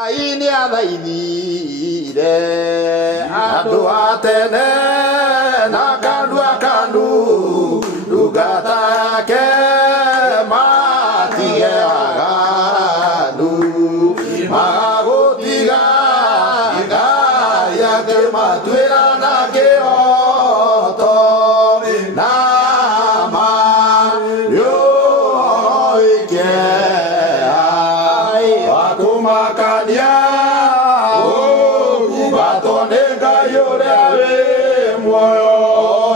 Aini athaithire andu atene na kandu ndungata yake matige aganu magutiga Ngai yake matwira na kĩhooto na marĩũike wakumakania kubatwo nĩ Ngai ũrĩa wĩ muoyo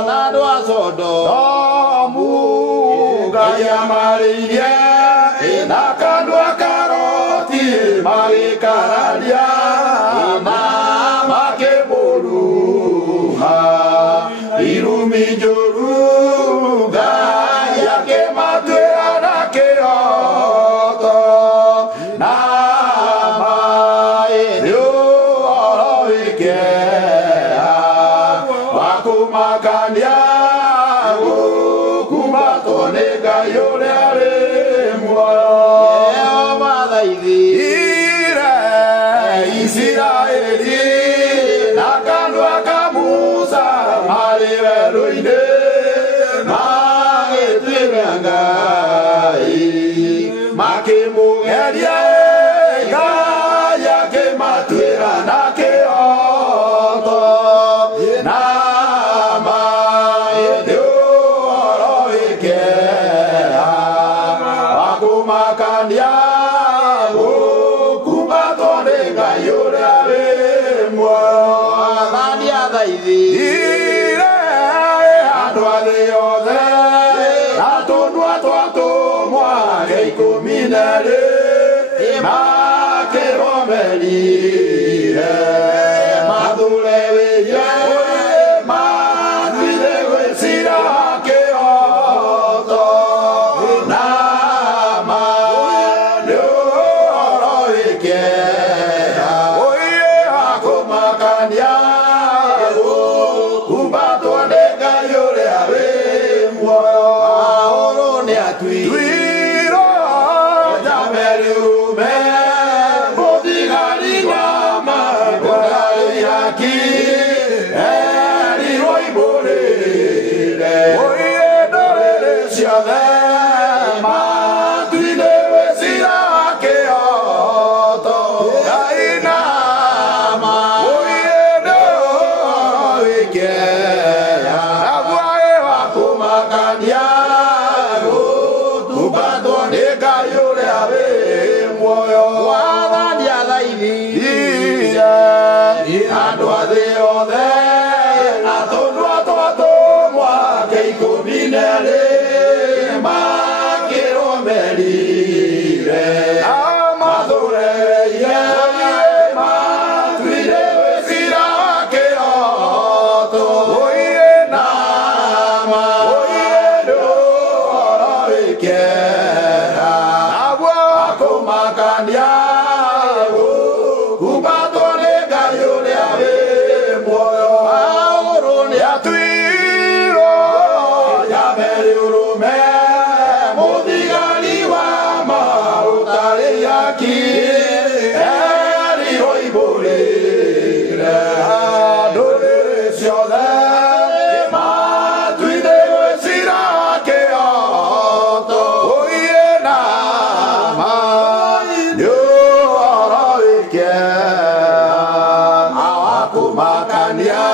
na andũ a Sodomu Ngai amarĩirie na kandu akaroti magĩkararia na makĩmũruma irumi njũru Ngai akĩmatuĩra na kĩhooto na marĩũike wakumakania kubatwo nĩ Ngai ũrĩa wĩ muoyo mathaithire Isiraeli na kandu aka Musa marĩ werũ-inĩ magĩtuĩra Ngai makĩmũgeria Ngai akĩmatuĩra na kĩhooto na marĩũike wakumakania kubatwo nĩ Ngai ũrĩa wĩ muoyo athani athaithire andũ a thĩ yothe na tũnua twatũmwo ikũmi na erĩ makĩromerire mathure wĩye mathiire gwĩcira kĩhooto na marĩũike wakumakania kubatwo nĩ Ngai ũrĩa wĩ muoyo ahũrũ nĩ atuirwo Jameri ũrũme mũthigari na magũrarĩ yaki erirwo ibũrĩre ndũrĩrĩ ciothe matuire gwĩcira kĩhooto Ngai na marĩũike naguo wakumakania kubatwo nĩ Ngai ũrĩa wĩ muoyo wathani athaithire andũ a thĩ yothe na tũnua twatũmwo ikũmi na erĩ makĩromerire mathureire matuire gwĩcira kĩhooto na marĩũike wakumakania kubatwo nĩ Ngai ũrĩa wĩ muoyo ahũrũ nĩ atuirwo Jameri ũrũme mũthigari wa maũtarĩ yaki erirwo ibũrĩre ndũrĩrĩ ciothe matuire gwĩcira kĩhooto na marĩũike wakumakania